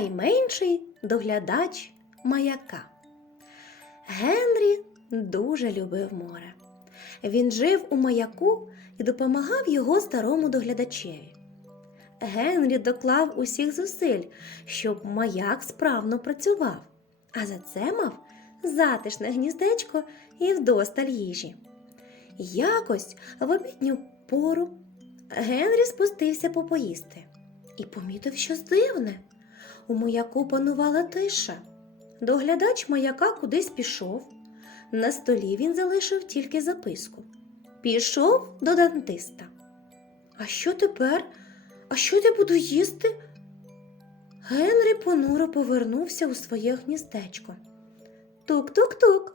найменший доглядач маяка. Генрі дуже любив море. Він жив у маяку і допомагав його старому доглядачеві. Генрі доклав усіх зусиль, щоб маяк справно працював, а за це мав затишне гніздечко і вдосталь їжі. Якось в обідню пору Генрі спустився попоїсти і помітив щось дивне. У маяку панувала тиша. Доглядач маяка кудись пішов. На столі він залишив тільки записку. Пішов до дантиста. А що тепер? А що я буду їсти? Генрі понуро повернувся у своє гніздечко. Тук-тук-тук.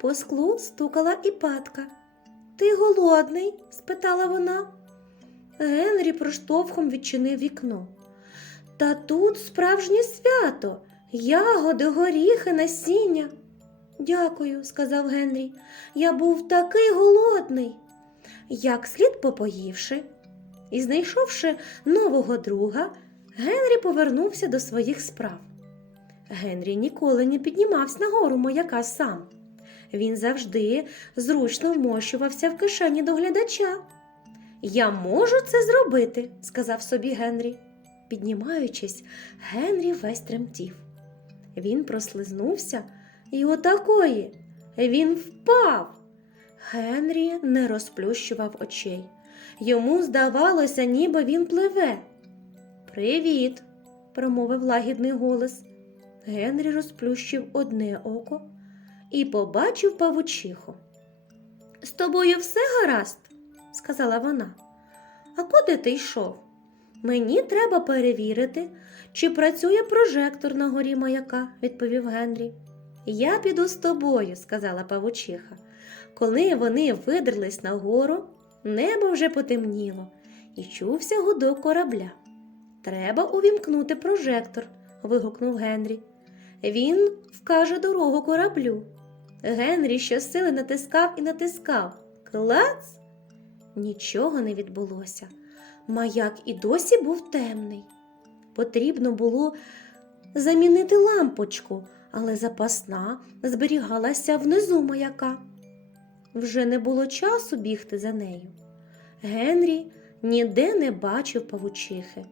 По склу стукала і патка. Ти голодний? спитала вона. Генрі проштовхом відчинив вікно. Та тут справжнє свято, ягоди, горіхи, насіння. Дякую, сказав Генрі. Я був такий голодний. Як слід попоївши і знайшовши нового друга, Генрі повернувся до своїх справ. Генрі ніколи не піднімався на гору маяка сам. Він завжди зручно вмощувався в кишені доглядача. Я можу це зробити, сказав собі Генрі. Піднімаючись, Генрі весь тремтів. Він прослизнувся і отакої. Він впав. Генрі не розплющував очей. Йому здавалося, ніби він пливе. Привіт, промовив лагідний голос. Генрі розплющив одне око і побачив павучиху. З тобою все гаразд, сказала вона. А куди ти йшов? Мені треба перевірити, чи працює прожектор на горі маяка, відповів Генрі. Я піду з тобою, сказала павучиха. Коли вони видерлись на гору, небо вже потемніло і чувся гудок корабля. Треба увімкнути прожектор, вигукнув Генрі. Він вкаже дорогу кораблю. Генрі щосили натискав і натискав. Клац! Нічого не відбулося. Маяк і досі був темний. Потрібно було замінити лампочку, але запасна зберігалася внизу маяка. Вже не було часу бігти за нею. Генрі ніде не бачив павучихи.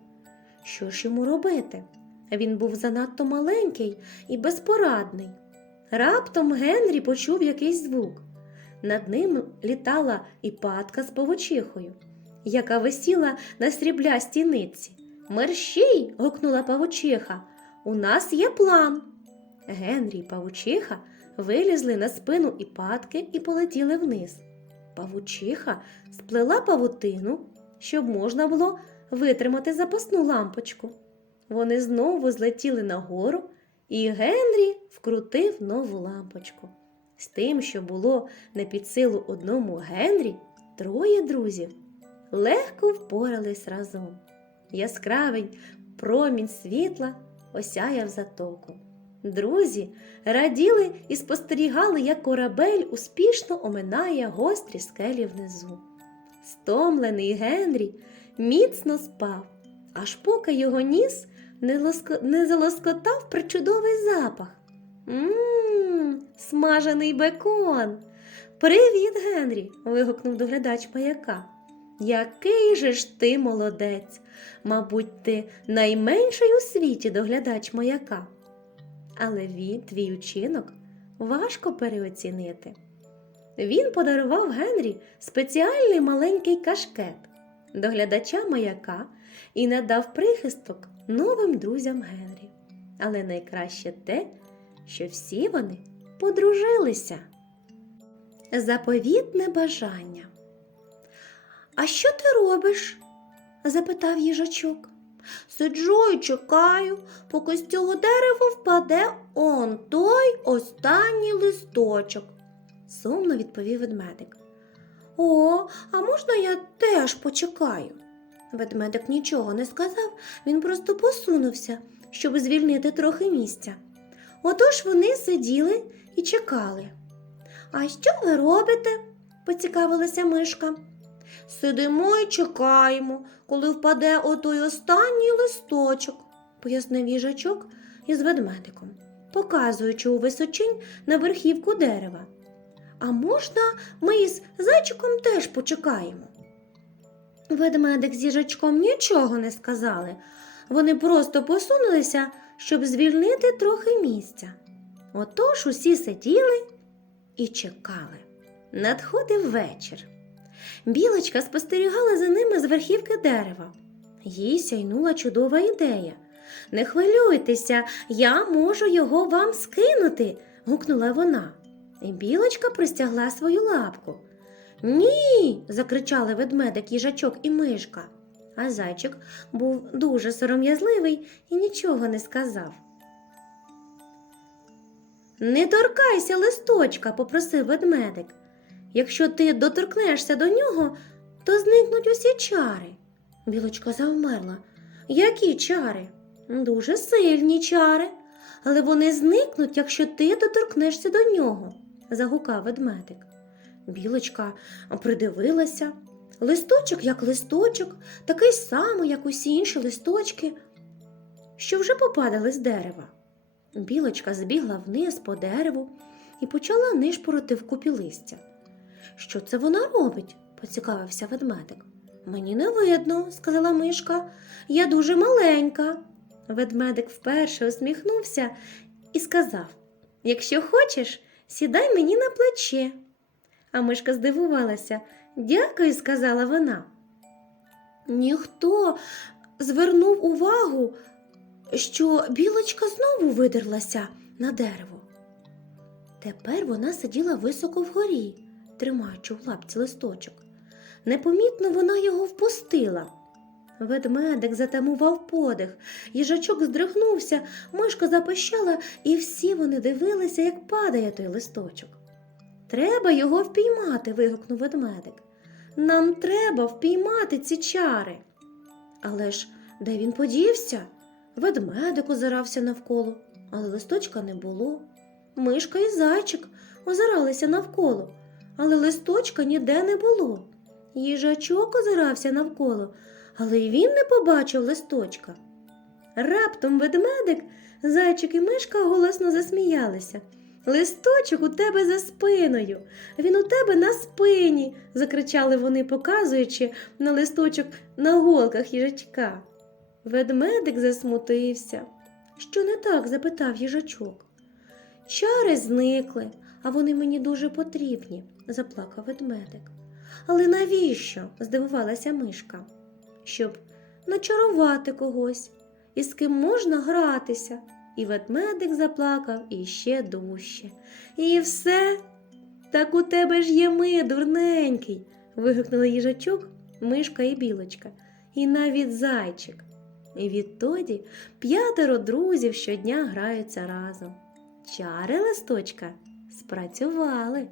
Що ж йому робити? Він був занадто маленький і безпорадний. Раптом Генрі почув якийсь звук. Над ним літала і патка з павучихою, яка висіла на сріблястій нитці. Мерщій. гукнула павучиха. У нас є план. Генрі і павучиха вилізли на спину і патки і полетіли вниз. Павучиха сплела павутину, щоб можна було витримати запасну лампочку. Вони знову злетіли нагору, і Генрі вкрутив нову лампочку. З тим, що було не під силу одному Генрі, троє друзів легко впорались разом. Яскравий промінь світла осяяв затоку. Друзі раділи і спостерігали, як корабель успішно оминає гострі скелі внизу. Стомлений Генрі міцно спав, аж поки його ніс не, лоско... не залоскотав причудовий запах. Мм, смажений бекон. Привіт, Генрі. вигукнув доглядач маяка. Який же ж ти молодець. Мабуть, ти найменший у світі доглядач маяка. Але він, твій учинок, важко переоцінити. Він подарував Генрі спеціальний маленький кашкет доглядача маяка і надав прихисток новим друзям Генрі. Але найкраще те, що всі вони подружилися. Заповітне бажання. А що ти робиш? запитав їжачок. Сиджу і чекаю, поки з цього дерева впаде он той останній листочок, сумно відповів ведмедик. О, а можна я теж почекаю? Ведмедик нічого не сказав, він просто посунувся, щоб звільнити трохи місця. Отож вони сиділи і чекали. А що ви робите? поцікавилася мишка. Сидимо і чекаємо, коли впаде отой останній листочок, пояснив їжачок із ведмедиком, показуючи у височинь на верхівку дерева. А можна ми із зайчиком теж почекаємо? Ведмедик з їжачком нічого не сказали. Вони просто посунулися, щоб звільнити трохи місця. Отож усі сиділи і чекали. Надходив вечір. Білочка спостерігала за ними з верхівки дерева. Їй сяйнула чудова ідея. Не хвилюйтеся, я можу його вам скинути, гукнула вона. І білочка простягла свою лапку. Ні. закричали ведмедик, їжачок і мишка. А зайчик був дуже сором'язливий і нічого не сказав. Не торкайся листочка, попросив ведмедик. Якщо ти доторкнешся до нього, то зникнуть усі чари. Білочка завмерла. Які чари? Дуже сильні чари, але вони зникнуть, якщо ти доторкнешся до нього, загукав ведмедик. Білочка придивилася. Листочок як листочок, такий самий, як усі інші листочки, що вже попадали з дерева. Білочка збігла вниз по дереву і почала нишпорити в купі листя. Що це вона робить? поцікавився ведмедик. Мені не видно, сказала мишка. Я дуже маленька. Ведмедик вперше усміхнувся і сказав: Якщо хочеш, сідай мені на плече. А мишка здивувалася. Дякую, сказала вона. Ніхто звернув увагу, що білочка знову видерлася на дерево. Тепер вона сиділа високо вгорі, тримаючи в лапці листочок. Непомітно вона його впустила. Ведмедик затамував подих, їжачок здригнувся, мишка запищала, і всі вони дивилися, як падає той листочок. Треба його впіймати, вигукнув ведмедик. Нам треба впіймати ці чари. Але ж де він подівся? Ведмедик озирався навколо, але листочка не було. Мишка і зайчик озиралися навколо, але листочка ніде не було. Їжачок озирався навколо, але й він не побачив листочка. Раптом ведмедик, зайчик і мишка голосно засміялися. Листочок у тебе за спиною, він у тебе на спині, закричали вони, показуючи на листочок на голках їжачка. Ведмедик засмутився. Що не так? запитав їжачок. Чари зникли, а вони мені дуже потрібні, заплакав ведмедик. Але навіщо? здивувалася мишка. Щоб начарувати когось, і з ким можна гратися. І ведмедик заплакав іще дужче. І все. Так у тебе ж є ми, дурненький. вигукнули їжачок, мишка і білочка, і навіть зайчик. І відтоді п'ятеро друзів щодня граються разом. Чари листочка спрацювали.